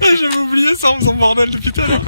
J'avais oublié ça en faisant le bordel depuis tout à l'heure.